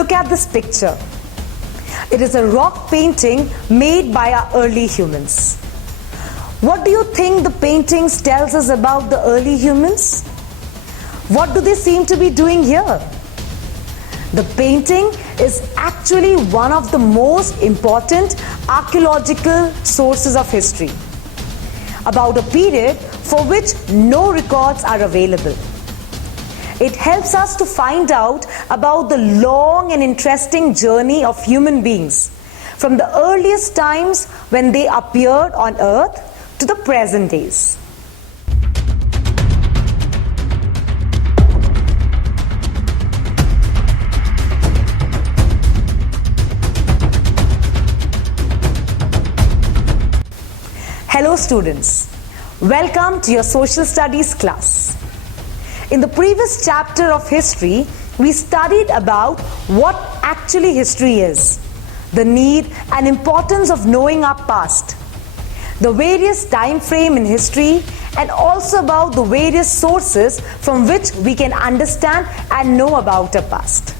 Look at this picture. It is a rock painting made by our early humans. What do you think the paintings tells us about the early humans? What do they seem to be doing here? The painting is actually one of the most important archaeological sources of history about a period for which no records are available. It helps us to find out about the long and interesting journey of human beings from the earliest times when they appeared on earth to the present days. Hello students, welcome to your social studies class. In the previous chapter of history, we studied about what actually history is, the need and importance of knowing our past, the various time frame in history, and also about the various sources from which we can understand and know about our past.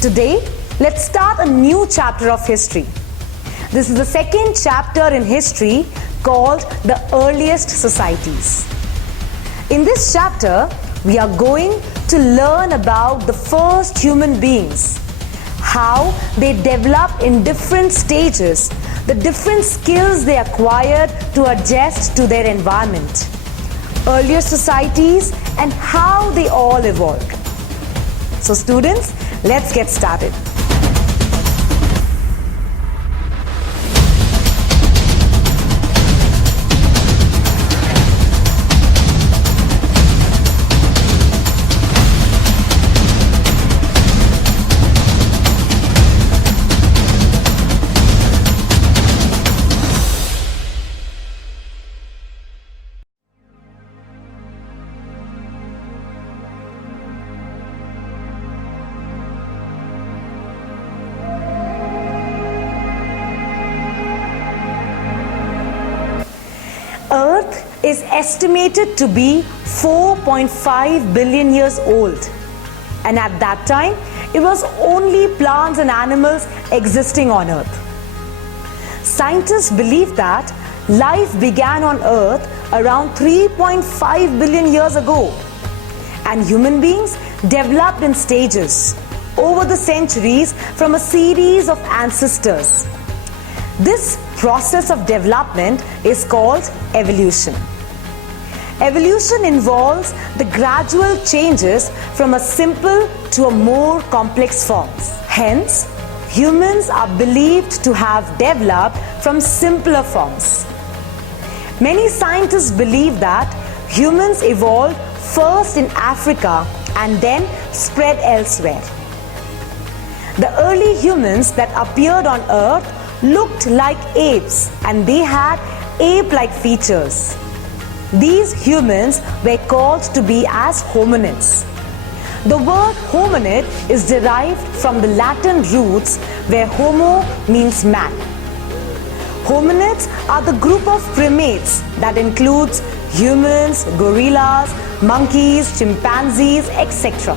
Today, let's start a new chapter of history. This is the second chapter in history called the earliest societies. In this chapter, we are going to learn about the first human beings, how they developed in different stages, the different skills they acquired to adjust to their environment, earlier societies, and how they all evolved. So students, let's get started. Earth is estimated to be 4.5 billion years old, and at that time it was only plants and animals existing on Earth. Scientists believe that life began on Earth around 3.5 billion years ago, and human beings developed in stages over the centuries from a series of ancestors. This process of development is called evolution. Evolution involves the gradual changes from a simple to a more complex forms. Hence, humans are believed to have developed from simpler forms. Many scientists believe that humans evolved first in Africa and then spread elsewhere. The early humans that appeared on Earth looked like apes, and they had ape-like features. These humans were called to be as hominids. The word hominid is derived from the Latin roots where homo means man. Hominids are the group of primates that includes humans, gorillas, monkeys, chimpanzees, etc.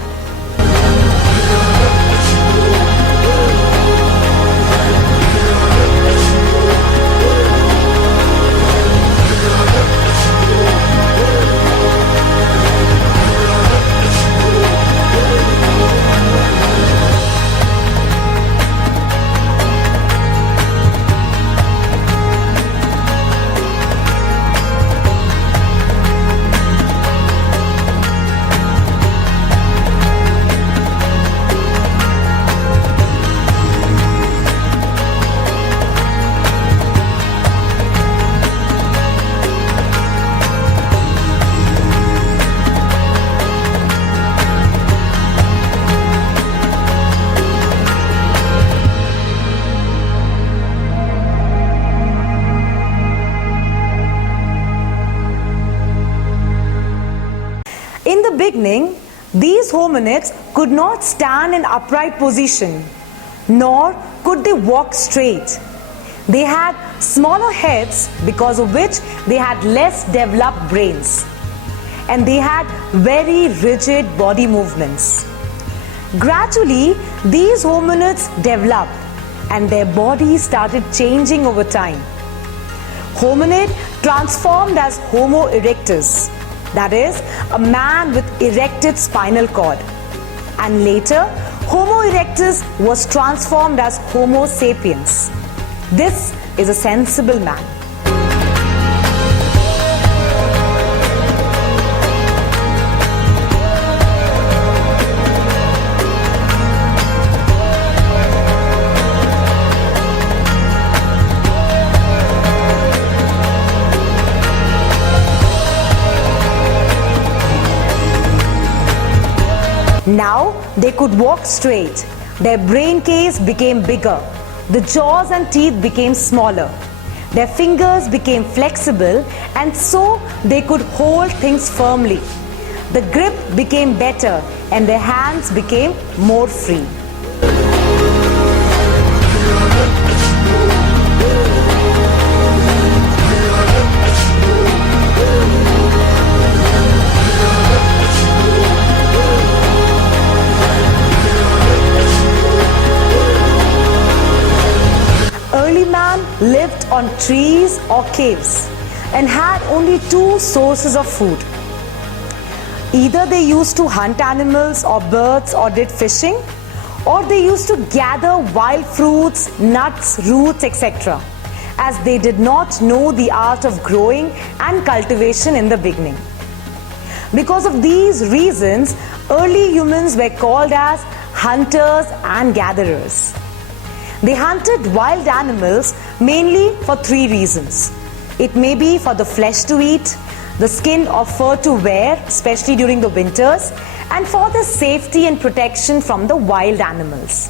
In the beginning, these hominids could not stand in upright position, nor could they walk straight. They had smaller heads, because of which they had less developed brains, and they had very rigid body movements. Gradually, these hominids developed and their bodies started changing over time. Hominid transformed as Homo erectus, that is, a man with erected spinal cord. And later, Homo erectus was transformed as Homo sapiens. This is a sensible man. Now they could walk straight. Their brain case became bigger. The jaws and teeth became smaller. Their fingers became flexible, and so they could hold things firmly. The grip became better and their hands became more free. Early man lived on trees or caves and had only two sources of food. Either they used to hunt animals or birds or did fishing, or they used to gather wild fruits, nuts, roots, etc., as they did not know the art of growing and cultivation in the beginning. Because of these reasons, early humans were called as hunters and gatherers. They hunted wild animals mainly for three reasons. It may be for the flesh to eat, the skin or fur to wear, especially during the winters, and for the safety and protection from the wild animals.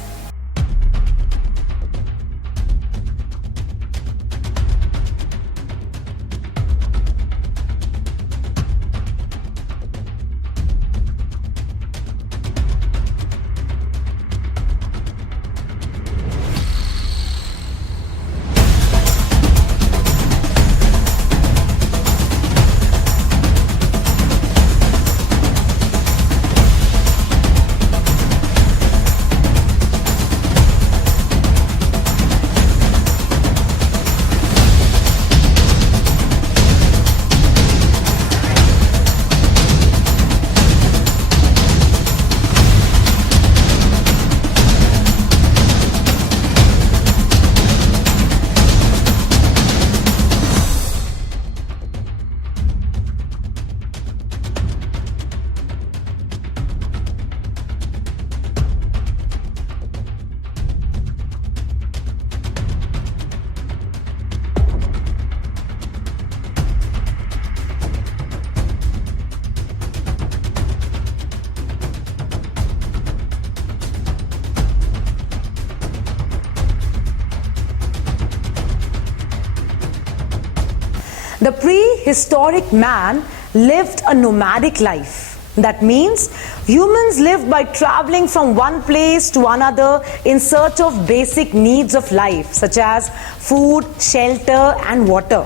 The prehistoric man lived a nomadic life. That means humans lived by traveling from one place to another in search of basic needs of life, such as food, shelter, and water.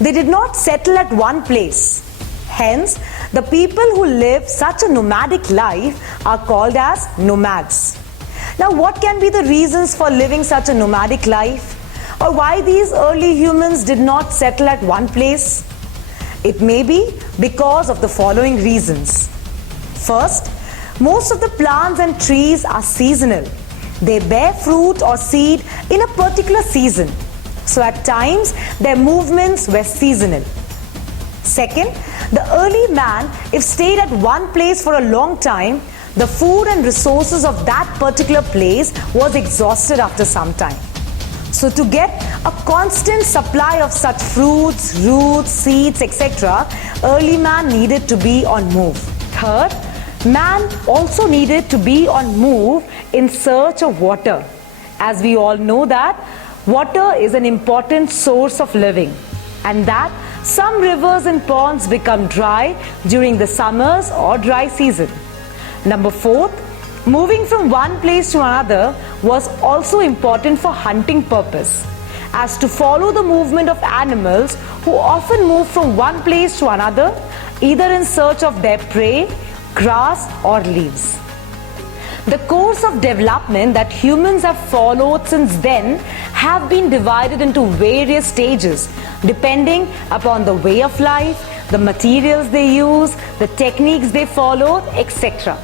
They did not settle at one place. Hence, the people who live such a nomadic life are called as nomads. Now, what can be the reasons for living such a nomadic life? Or why these early humans did not settle at one place? It may be because of the following reasons. First, most of the plants and trees are seasonal. They bear fruit or seed in a particular season. So at times, their movements were seasonal. Second, the early man, if stayed at one place for a long time, the food and resources of that particular place was exhausted after some time. So to get a constant supply of such fruits, roots, seeds, etc., early man needed to be on move. Third, man also needed to be on move in search of water. As we all know that water is an important source of living, and that some rivers and ponds become dry during the summers or dry season. Number four, moving from one place to another was also important for hunting purpose, as to follow the movement of animals who often move from one place to another, either in search of their prey, grass or leaves. The course of development that humans have followed since then have been divided into various stages depending upon the way of life, the materials they use, the techniques they followed, etc.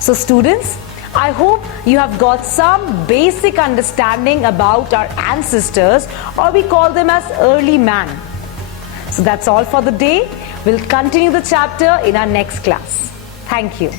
So students, I hope you have got some basic understanding about our ancestors, or we call them as early man. So that's all for the day. We'll continue the chapter in our next class. Thank you.